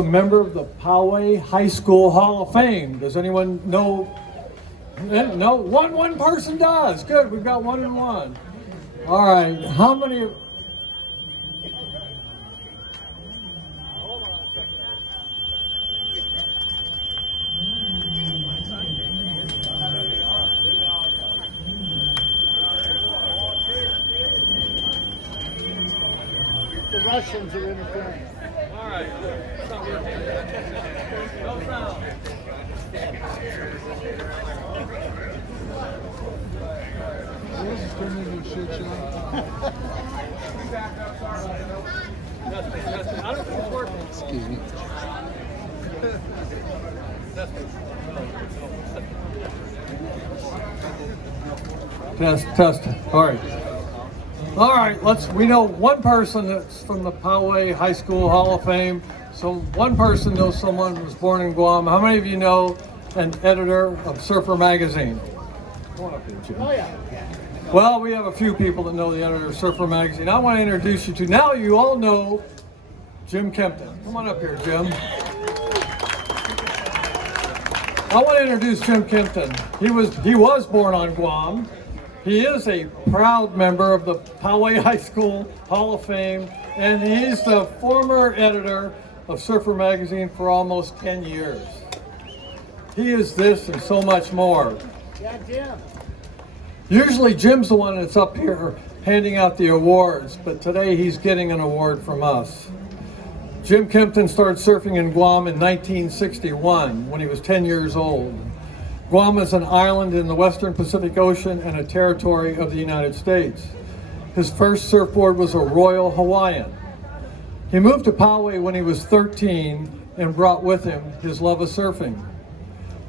A member of the Poway High School Hall of Fame. Does anyone know? No, one person does. Good, we've got 1 and 1. All right, how many? The Russians are interfering. All right, it's not working. No sound. This is turning into a shit show. I don't think it's working. Excuse me. Test. All right, we know one person that's from the Poway High School Hall of Fame. So one person knows someone who was born in Guam. How many of you know an editor of Surfer Magazine? Come on up here, Jim. Oh, yeah. Well, we have a few people that know the editor of Surfer Magazine. I want to introduce you to, now you all know Jim Kempton. Come on up here, Jim. I want to introduce Jim Kempton. He was born on Guam. He is a proud member of the Poway High School Hall of Fame, and he's the former editor of Surfer Magazine for almost 10 years. He is this and so much more. Yeah, Jim. Usually Jim's the one that's up here handing out the awards, but today he's getting an award from us. Jim Kempton started surfing in Guam in 1961 when he was 10 years old. Guam is an island in the western Pacific Ocean and a territory of the United States. His first surfboard was a Royal Hawaiian. He moved to Poway when he was 13 and brought with him his love of surfing.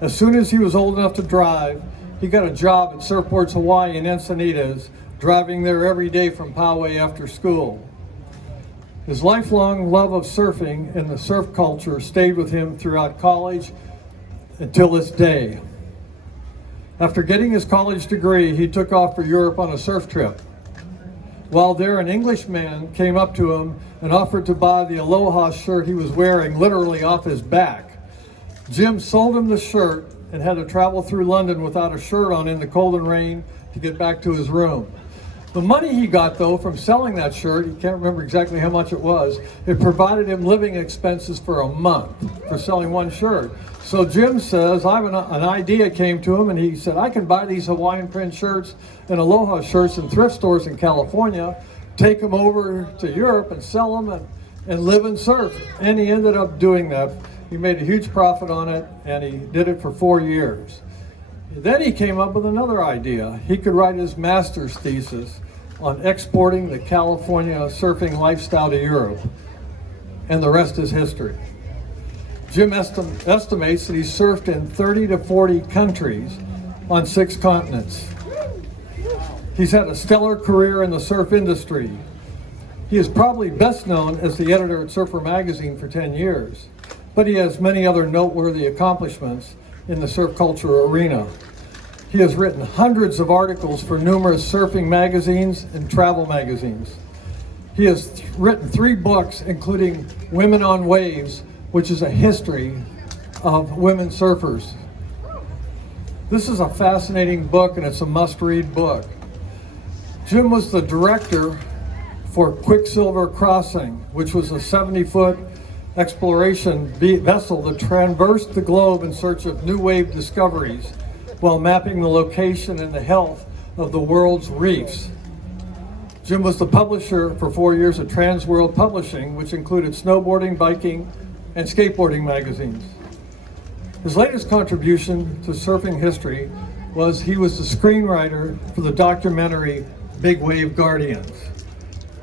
As soon as he was old enough to drive, he got a job at Surfboards Hawaii in Encinitas, driving there every day from Poway after school. His lifelong love of surfing and the surf culture stayed with him throughout college until this day. After getting his college degree, he took off for Europe on a surf trip. While there, an Englishman came up to him and offered to buy the Aloha shirt he was wearing literally off his back. Jim sold him the shirt and had to travel through London without a shirt on in the cold and rain to get back to his room. The money he got, though, from selling that shirt, he can't remember exactly how much it was, it provided him living expenses for a month for selling one shirt. So Jim says, an idea came to him, and he said, I can buy these Hawaiian print shirts and Aloha shirts in thrift stores in California, take them over to Europe and sell them and live and surf. And he ended up doing that. He made a huge profit on it, and he did it for 4 years. Then he came up with another idea. He could write his master's thesis on exporting the California surfing lifestyle to Europe, and the rest is history. Jim estimates that he's surfed in 30 to 40 countries on 6 continents. He's had a stellar career in the surf industry. He is probably best known as the editor at Surfer Magazine for 10 years, but he has many other noteworthy accomplishments in the surf culture arena. He has written hundreds of articles for numerous surfing magazines and travel magazines. He has written 3 books, including Women on Waves, which is a history of women surfers. This is a fascinating book, and it's a must-read book. Jim was the director for Quicksilver Crossing, which was a 70-foot exploration vessel that traversed the globe in search of new wave discoveries while mapping the location and the health of the world's reefs. Jim was the publisher for 4 years at Trans World Publishing, which included snowboarding, biking, and skateboarding magazines. His latest contribution to surfing history was he was the screenwriter for the documentary Big Wave Guardians.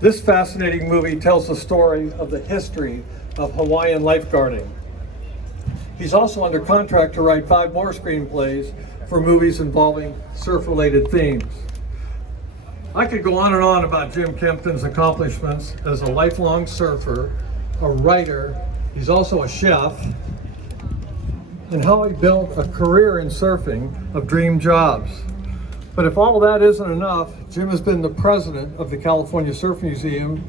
This fascinating movie tells the story of the history of Hawaiian lifeguarding. He's also under contract to write 5 more screenplays for movies involving surf-related themes. I could go on and on about Jim Kempton's accomplishments as a lifelong surfer, a writer, he's also a chef, and how he built a career in surfing of dream jobs. But if all that isn't enough, Jim has been the president of the California Surf Museum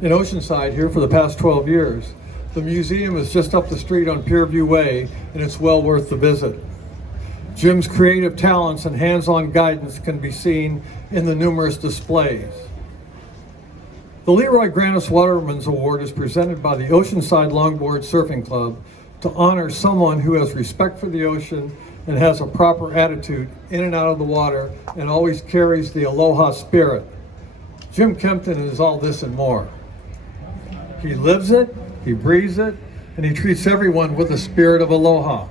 in Oceanside here for the past 12 years. The museum is just up the street on Pierview Way, and it's well worth the visit. Jim's creative talents and hands-on guidance can be seen in the numerous displays. The LeRoy Grannis Waterman Award is presented by the Oceanside Longboard Surfing Club to honor someone who has respect for the ocean and has a proper attitude in and out of the water and always carries the aloha spirit. Jim Kempton is all this and more. He lives it, he breathes it, and he treats everyone with the spirit of aloha.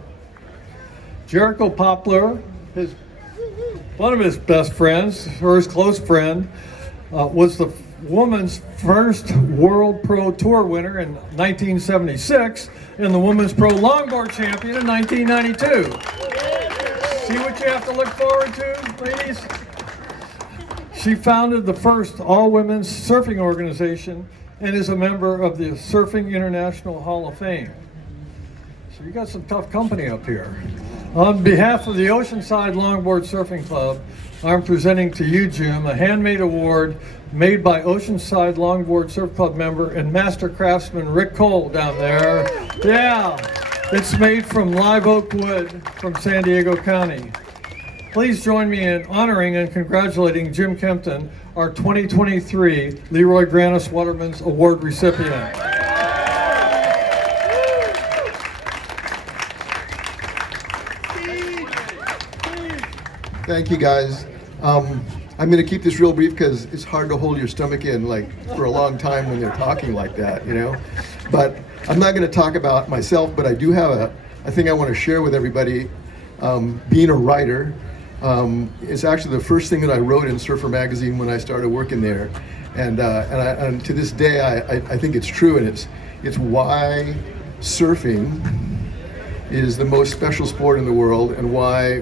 Jericho Poplar, one of his best friends, or his close friend, was the women's first World Pro Tour winner in 1976 and the women's Pro Longboard champion in 1992. See what you have to look forward to, ladies? She founded the first all-women's surfing organization and is a member of the Surfing International Hall of Fame. So you got some tough company up here. On behalf of the Oceanside Longboard Surfing Club, I'm presenting to you, Jim, a handmade award made by Oceanside Longboard Surf Club member and master craftsman Rick Cole down there. Yeah, it's made from live oak wood from San Diego County. Please join me in honoring and congratulating Jim Kempton, our 2023 LeRoy Grannis Waterman's Award recipient. Thank you, guys. I'm going to keep this real brief because it's hard to hold your stomach in like for a long time when they're talking like that, you know. But I'm not going to talk about myself, but I do have a thing I want to share with everybody. Being a writer, it's actually the first thing that I wrote in Surfer Magazine when I started working there, and to this day I think it's true, and it's why surfing is the most special sport in the world and why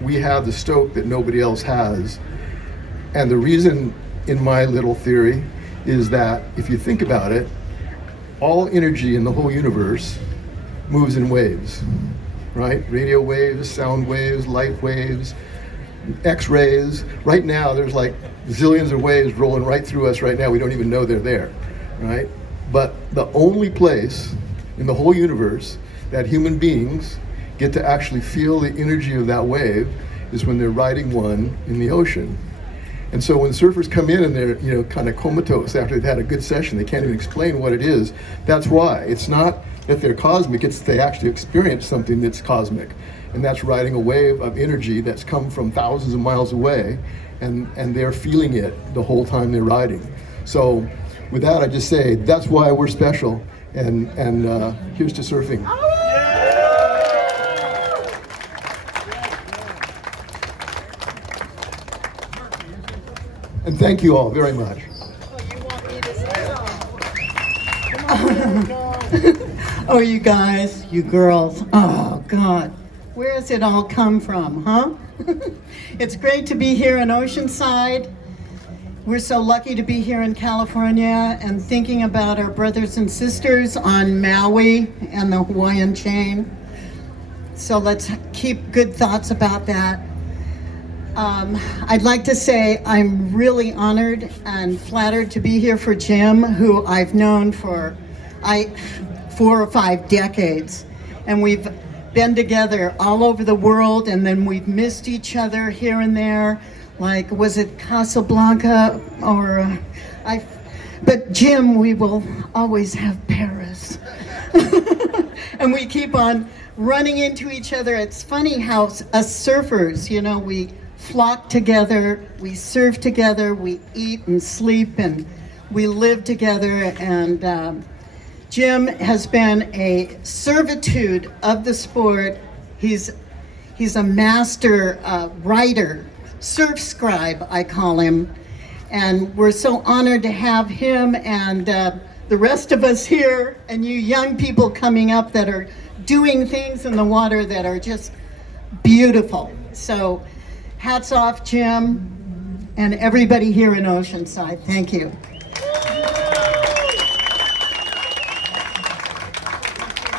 we have the stoke that nobody else has. And the reason, in my little theory, is that if you think about it, all energy in the whole universe moves in waves, right? Radio waves, sound waves, light waves, X-rays. Right now, there's like zillions of waves rolling right through us right now. We don't even know they're there, right? But the only place in the whole universe that human beings get to actually feel the energy of that wave is when they're riding one in the ocean. And so when surfers come in and they're, you know, kind of comatose after they've had a good session, they can't even explain what it is. That's why. It's not that they're cosmic, it's they actually experience something that's cosmic. And that's riding a wave of energy that's come from thousands of miles away, and they're feeling it the whole time they're riding. So with that, I just say that's why we're special, and here's to surfing. And thank you all very much. Oh, you guys, you girls, oh God, where has it all come from, huh? It's great to be here in Oceanside. We're so lucky to be here in California and thinking about our brothers and sisters on Maui and the Hawaiian chain. So let's keep good thoughts about that. I'd like to say I'm really honored and flattered to be here for Jim, who I've known for 4 or 5 decades. And we've been together all over the world, and then we've missed each other here and there. Like, was it Casablanca or but Jim, we will always have Paris. And we keep on running into each other. It's funny how us surfers, you know, we flock together, we surf together, we eat and sleep, and we live together. And Jim has been a servitude of the sport. He's a master writer, surf scribe, I call him. And we're so honored to have him and the rest of us here, and you young people coming up that are doing things in the water that are just beautiful. So hats off, Jim, and everybody here in Oceanside. Thank you.